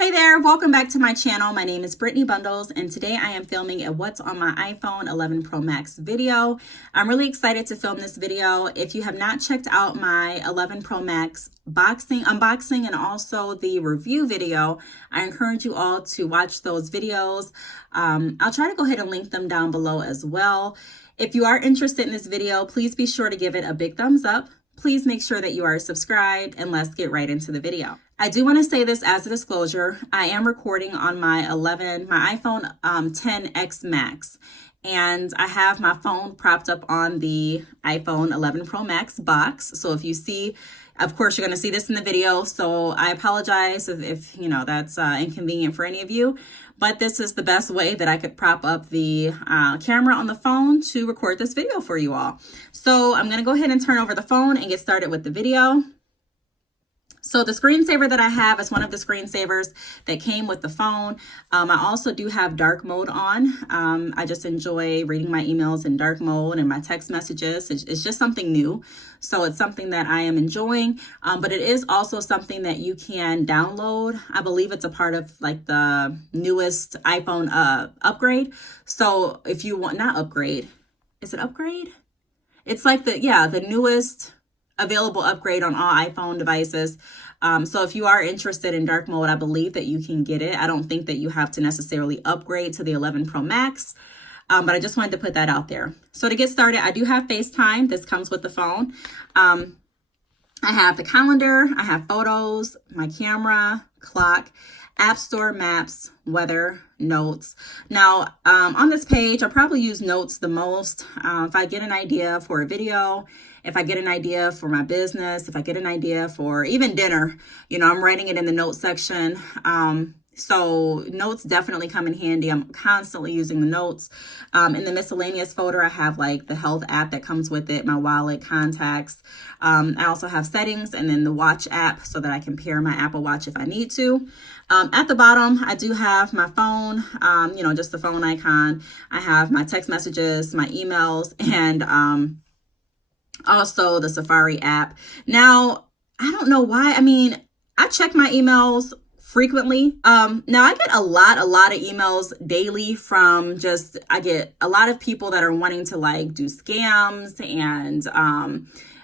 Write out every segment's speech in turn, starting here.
Hey there, welcome back to my channel. My name is Brittany Bundles, and today I am filming a what's on my iPhone 11 Pro Max video. I'm really excited to film this video. If you have not checked out my 11 Pro Max unboxing and also the review video, I encourage you all to watch those videos. I'll try to go ahead and link them down below as well. If you are interested in this video, please be sure to give it a big thumbs up. Please make sure that you are subscribed, and let's get right into the video. I do want to say this as a disclosure. I am recording on my iPhone 10X Max, and I have my phone propped up on the iPhone 11 Pro Max box. So if you see, of course, you're going to see this in the video. So I apologize if you know that's inconvenient for any of you. But this is the best way that I could prop up the camera on the phone to record this video for you all. So I'm going to go ahead and turn over the phone and get started with the video. So the screensaver that I have is one of the screensavers that came with the phone. I also do have dark mode on. I just enjoy reading my emails in dark mode and my text messages. It's just something new. So it's something that I am enjoying, but it is also something that you can download. I believe it's a part of like the newest iPhone upgrade. So if you want, not upgrade, is it upgrade? It's like the newest available upgrade on all iPhone devices. So if you are interested in dark mode, I believe that you can get it. I don't think that you have to necessarily upgrade to the 11 Pro Max, but I just wanted to put that out there. So to get started, I do have FaceTime. This comes with the phone. I have the calendar, I have photos, my camera, clock, App Store, maps, weather, notes. Now, on this page, I probably use notes the most. If I get an idea for a video, if I get an idea for my business, if I get an idea for even dinner, I'm writing it in the notes section. So notes definitely come in handy. I'm constantly using the notes. In the miscellaneous folder, I have like the health app that comes with it, my wallet, contacts. I also have settings and then the watch app so that I can pair my Apple Watch if I need to. At the bottom, I do have my phone, just the phone icon. I have my text messages, my emails, and also the Safari app. Now, I don't know why. I check my emails frequently. Now I get a lot of emails daily from I get a lot of people that are wanting to like do scams and,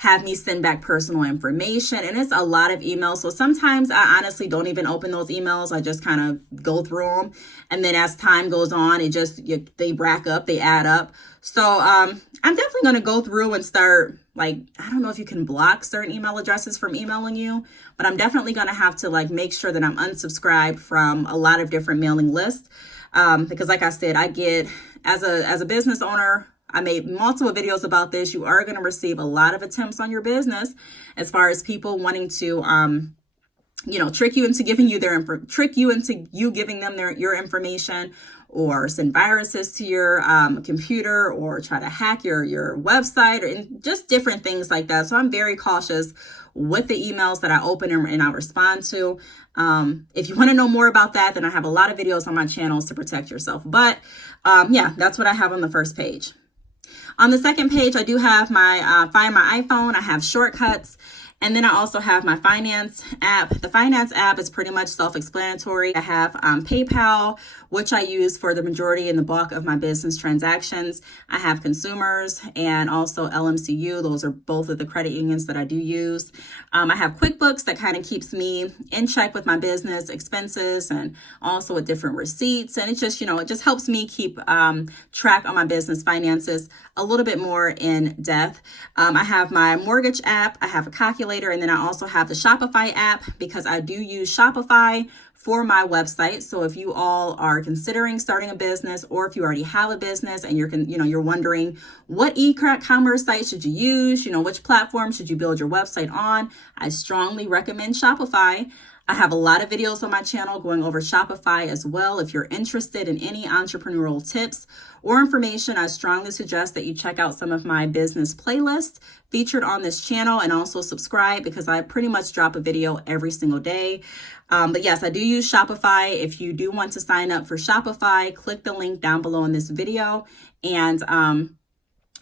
have me send back personal information, and it's a lot of emails. So sometimes I honestly don't even open those emails. I just kind of go through them, and then as time goes on, they rack up, they add up. So I'm definitely going to go through and start, I don't know if you can block certain email addresses from emailing you, but I'm definitely going to have to make sure that I'm unsubscribed from a lot of different mailing lists, because like I said, I get as a business owner. I made multiple videos about this. You are going to receive a lot of attempts on your business as far as people wanting to, trick you into giving you giving them your information, or send viruses to your computer, or try to hack your website, or just different things like that. So I'm very cautious with the emails that I open and I respond to. If you want to know more about that, then I have a lot of videos on my channels to protect yourself. But that's what I have on the first page. On the second page, I do have my Find My iPhone. I have shortcuts. And then I also have my finance app. The finance app is pretty much self-explanatory. I have PayPal, which I use for the majority and the bulk of my business transactions. I have consumers and also LMCU. Those are both of the credit unions that I do use. I have QuickBooks that kind of keeps me in check with my business expenses and also with different receipts. And it just helps me keep track on my business finances a little bit more in depth. I have my mortgage app. I have a calculator. And then I also have the Shopify app because I do use Shopify for my website. So if you all are considering starting a business, or if you already have a business and you're wondering what e-commerce site should you use, which platform should you build your website on, I strongly recommend Shopify. I have a lot of videos on my channel going over Shopify as well. If you're interested in any entrepreneurial tips or information, I strongly suggest that you check out some of my business playlists featured on this channel, and also subscribe because I pretty much drop a video every single day. But yes, I do use Shopify. If you do want to sign up for Shopify, click the link down below in this video and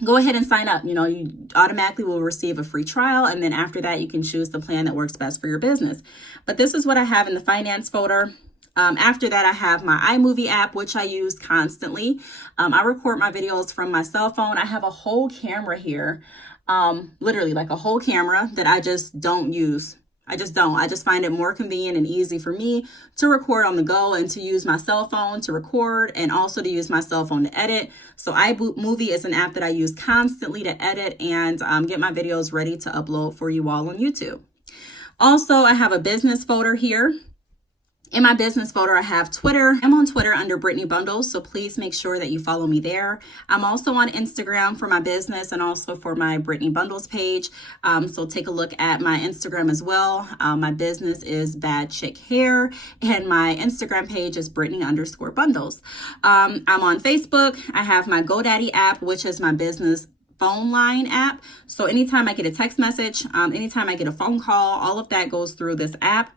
go ahead and sign up. You automatically will receive a free trial. And then after that, you can choose the plan that works best for your business. But this is what I have in the finance folder. After that, I have my iMovie app, which I use constantly. I record my videos from my cell phone. I have a whole camera here, literally like a whole camera that I just don't use. I just find it more convenient and easy for me to record on the go and to use my cell phone to record and also to use my cell phone to edit. So iMovie is an app that I use constantly to edit and get my videos ready to upload for you all on YouTube. Also, I have a business folder here. In my business folder, I have Twitter. I'm on Twitter under Brittany Bundles, so please make sure that you follow me there. I'm also on Instagram for my business and also for my Brittany Bundles page. So take a look at my Instagram as well. My business is Bad Chick Hair, and my Instagram page is Brittany_Bundles. I'm on Facebook. I have my GoDaddy app, which is my business phone line app. So anytime I get a text message, anytime I get a phone call, all of that goes through this app.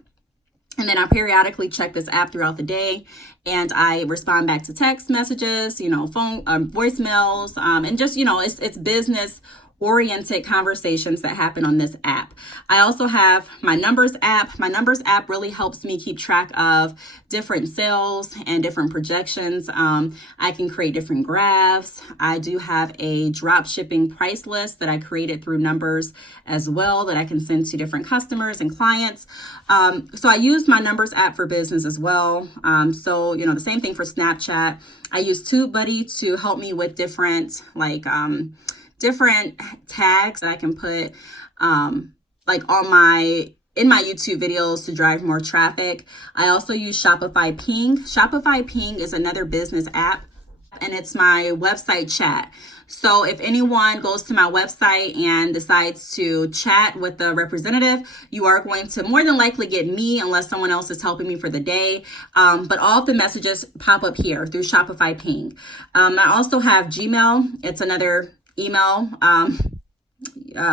And then I periodically check this app throughout the day and I respond back to text messages, phone, voicemails, and just, it's business oriented conversations that happen on this app. I also have my numbers app. My numbers app really helps me keep track of different sales and different projections. I can create different graphs. I do have a drop shipping price list that I created through numbers as well that I can send to different customers and clients. So I use my numbers app for business as well. So, the same thing for Snapchat. I use TubeBuddy to help me with different different tags that I can put in my YouTube videos to drive more traffic. I also use Shopify Ping. Shopify Ping is another business app and it's my website chat. So if anyone goes to my website and decides to chat with the representative, you are going to more than likely get me unless someone else is helping me for the day. But all of the messages pop up here through Shopify Ping. I also have Gmail. It's another email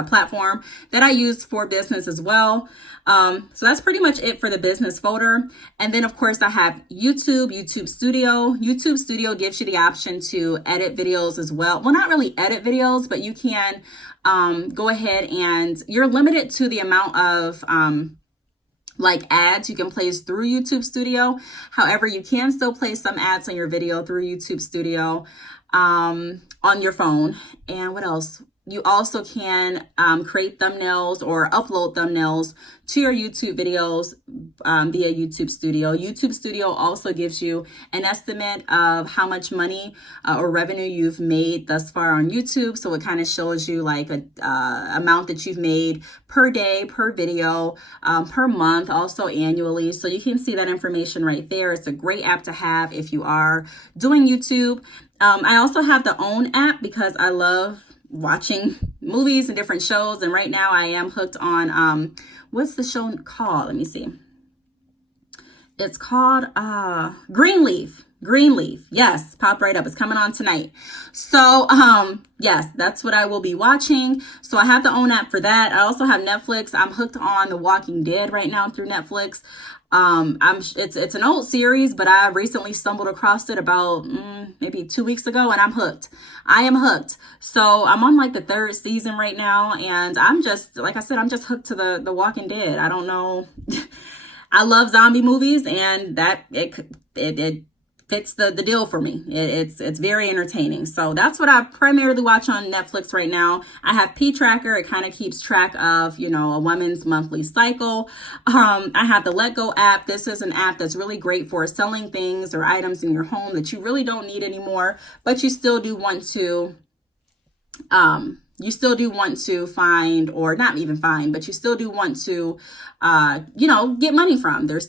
platform that I use for business as well. So that's pretty much it for the business folder. And then of course I have YouTube Studio. YouTube Studio gives you the option to edit videos as well. Well, not really edit videos, but you can go ahead and you're limited to the amount of ads you can place through YouTube Studio. However, you can still place some ads on your video through YouTube Studio on your phone. And what else? You also can create thumbnails or upload thumbnails to your YouTube videos via YouTube Studio. YouTube Studio also gives you an estimate of how much money or revenue you've made thus far on YouTube. So it kind of shows you like a amount that you've made per day, per video, per month, also annually. So you can see that information right there. It's a great app to have if you are doing YouTube. I also have the OWN app because I love watching movies and different shows. And right now I am hooked on, what's the show called? Let me see. It's called Greenleaf. Yes, pop right up. It's coming on tonight. So, yes, that's what I will be watching. So I have the OWN app for that. I also have Netflix. I'm hooked on The Walking Dead right now through Netflix. It's an old series, but I recently stumbled across it about maybe 2 weeks ago and I'm hooked. I am hooked. So I'm on like the 3rd season right now. And I'm just, like I said, I'm just hooked to the Walking Dead. I don't know. I love zombie movies and that it fits the deal for me. It's very entertaining. So that's what I primarily watch on Netflix right now. I have P Tracker. It kind of keeps track of, a woman's monthly cycle. I have the Let Go app. This is an app that's really great for selling things or items in your home that you really don't need anymore, but you still do want to find, or not even find, but you still do want to, get money from. It's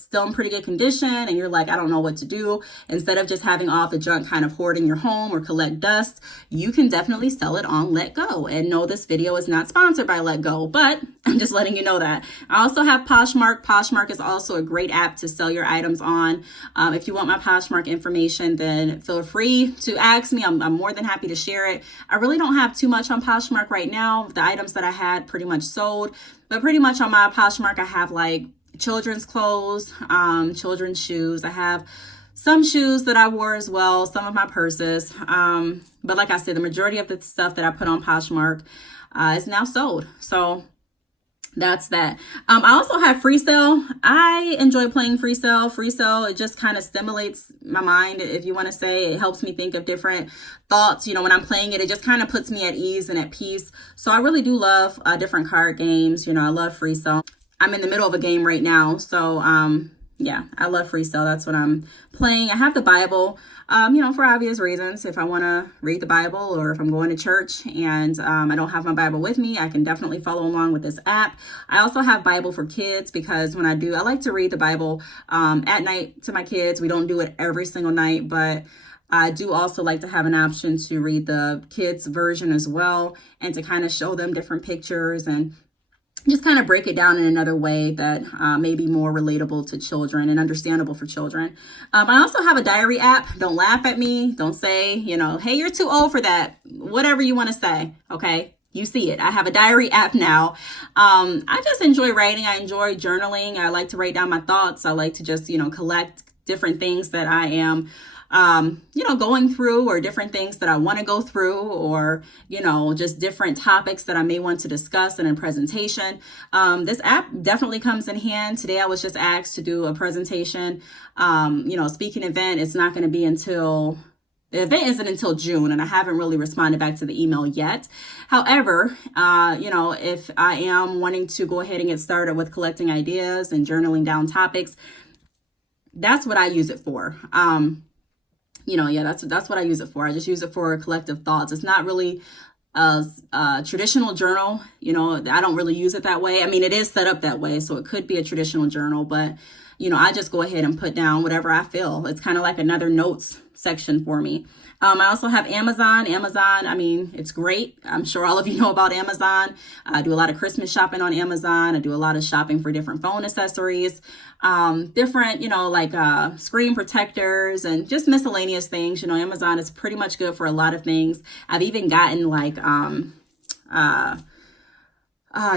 still in pretty good condition. And you're like, I don't know what to do. Instead of just having all the junk kind of hoard in your home or collect dust, you can definitely sell it on Let Go. And no, this video is not sponsored by Let Go, but I'm just letting you know that. I also have Poshmark. Poshmark is also a great app to sell your items on. If you want my Poshmark information, then feel free to ask me. I'm more than happy to share it. I really don't have too much on Poshmark right now. The items that I had pretty much sold, but pretty much on my Poshmark, I have like children's clothes, children's shoes. I have some shoes that I wore as well, some of my purses. But like I said, the majority of the stuff that I put on Poshmark is now sold. So that's that. I also have Free Cell. I enjoy playing Free Cell. Free Cell, it just kind of stimulates my mind, if you want to say. It helps me think of different thoughts. You know, when I'm playing it, it just kind of puts me at ease and at peace. So I really do love different card games. You know, I love Free Cell. I'm in the middle of a game right now. So, yeah, I love Free Cell. That's what I'm playing. I have the Bible, you know, for obvious reasons. If I want to read the Bible, or if I'm going to church and I don't have my Bible with me, I can definitely follow along with this app. I also have Bible for kids, because when I like to read the Bible at night to my kids. We don't do it every single night, but I do also like to have an option to read the kids version as well, and to kind of show them different pictures and just kind of break it down in another way that may be more relatable to children and understandable for children. I also have a diary app. Don't laugh at me. Don't say, you know, hey, you're too old for that. Whatever you want to say. Okay. You see it. I have a diary app now. I just enjoy writing. I enjoy journaling. I like to write down my thoughts. I like to just, you know, collect different things that I am you know, going through, or different things that I want to go through, or, you know, just different topics that I may want to discuss in a presentation. This app definitely comes in hand. Today, I was just asked to do a presentation, you know, speaking event. It's not going to be until the event isn't until June, and I haven't really responded back to the email yet. However, you know, if I am wanting to go ahead and get started with collecting ideas and journaling down topics, that's what I use it for. You know, yeah, that's what I use it for. I just use it for collective thoughts. It's not really a traditional journal. You know, I don't really use it that way. I mean, it is set up that way, so it could be a traditional journal, but, you know, I just go ahead and put down whatever I feel. It's kind of like another notes section for me. I also have Amazon. I mean, it's great. I'm sure all of you know about Amazon. I do a lot of Christmas shopping on Amazon. I do a lot of shopping for different phone accessories, different, you know, like screen protectors and just miscellaneous things. You know, Amazon is pretty much good for a lot of things. I've even gotten like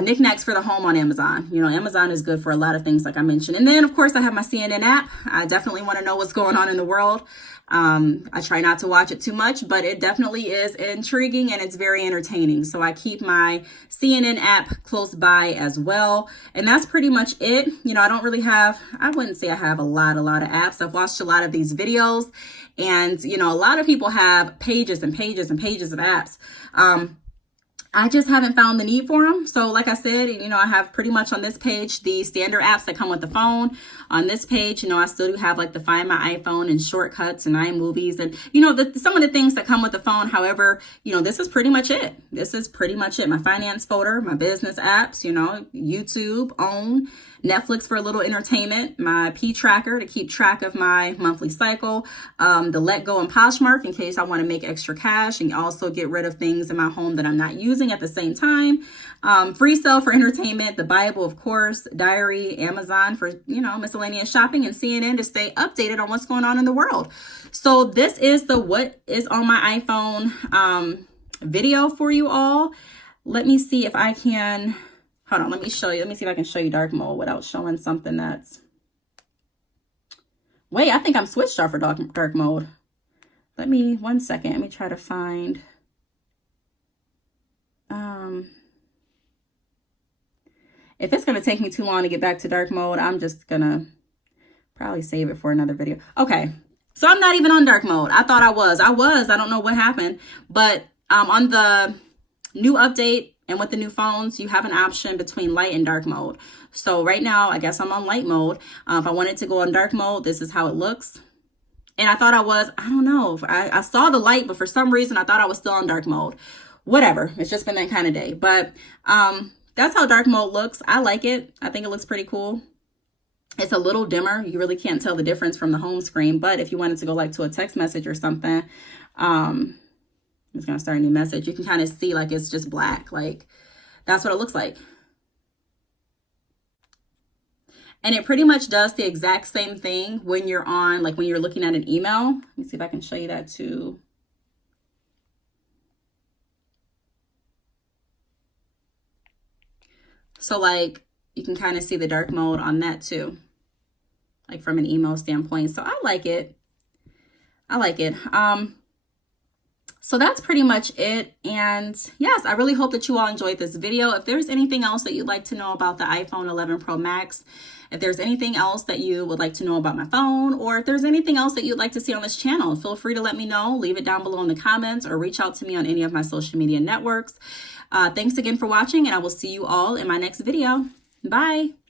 knickknacks for the home on Amazon. You know, Amazon is good for a lot of things, like I mentioned. And then, of course, I have my CNN app. I definitely want to know what's going on in the world. I try not to watch it too much, but it definitely is intriguing and it's very entertaining. So I keep my CNN app close by as well. And that's pretty much it. You know, I wouldn't say I have a lot of apps. I've watched a lot of these videos, and, you know, a lot of people have pages and pages and pages of apps. I just haven't found the need for them. So like I said, you know, I have pretty much on this page the standard apps that come with the phone. On this page, you know, I still do have like the Find My iPhone and shortcuts and iMovies and, you know, some of the things that come with the phone. However, you know, this is pretty much it. My finance folder, my business apps, you know, YouTube, OWN, Netflix for a little entertainment, my P tracker to keep track of my monthly cycle, the Let Go and Poshmark in case I want to make extra cash and also get rid of things in my home that I'm not using at the same time, Free Cell for entertainment, the Bible, of course, diary, Amazon for, you know, miscellaneous shopping, and CNN to stay updated on what's going on in the world. So this is the what is on my iPhone video for you all. Let me see if I can... Hold on, let me show you. Let me see if I can show you dark mode without showing something that's... Wait, I think I'm switched off for dark mode. One second. Let me try to find... If it's going to take me too long to get back to dark mode, I'm just going to probably save it for another video. Okay, so I'm not even on dark mode. I thought I was. I don't know what happened. But on the new update, and with the new phones, you have an option between light and dark mode. So right now, I guess I'm on light mode. If I wanted to go on dark mode, this is how it looks. And I thought I don't know. I saw the light, but for some reason, I thought I was still on dark mode. Whatever. It's just been that kind of day. But that's how dark mode looks. I like it. I think it looks pretty cool. It's a little dimmer. You really can't tell the difference from the home screen. But if you wanted to go like to a text message or something, I'm just going to start a new message. You can kind of see like it's just black. Like that's what it looks like. And it pretty much does the exact same thing when you're on, like when you're looking at an email. Let me see if I can show you that too. So like you can kind of see the dark mode on that too, like from an email standpoint. So I like it. So that's pretty much it. And yes, I really hope that you all enjoyed this video. If there's anything else that you'd like to know about the iPhone 11 Pro Max, if there's anything else that you would like to know about my phone, or if there's anything else that you'd like to see on this channel, feel free to let me know. Leave it down below in the comments or reach out to me on any of my social media networks. Thanks again for watching, and I will see you all in my next video. Bye.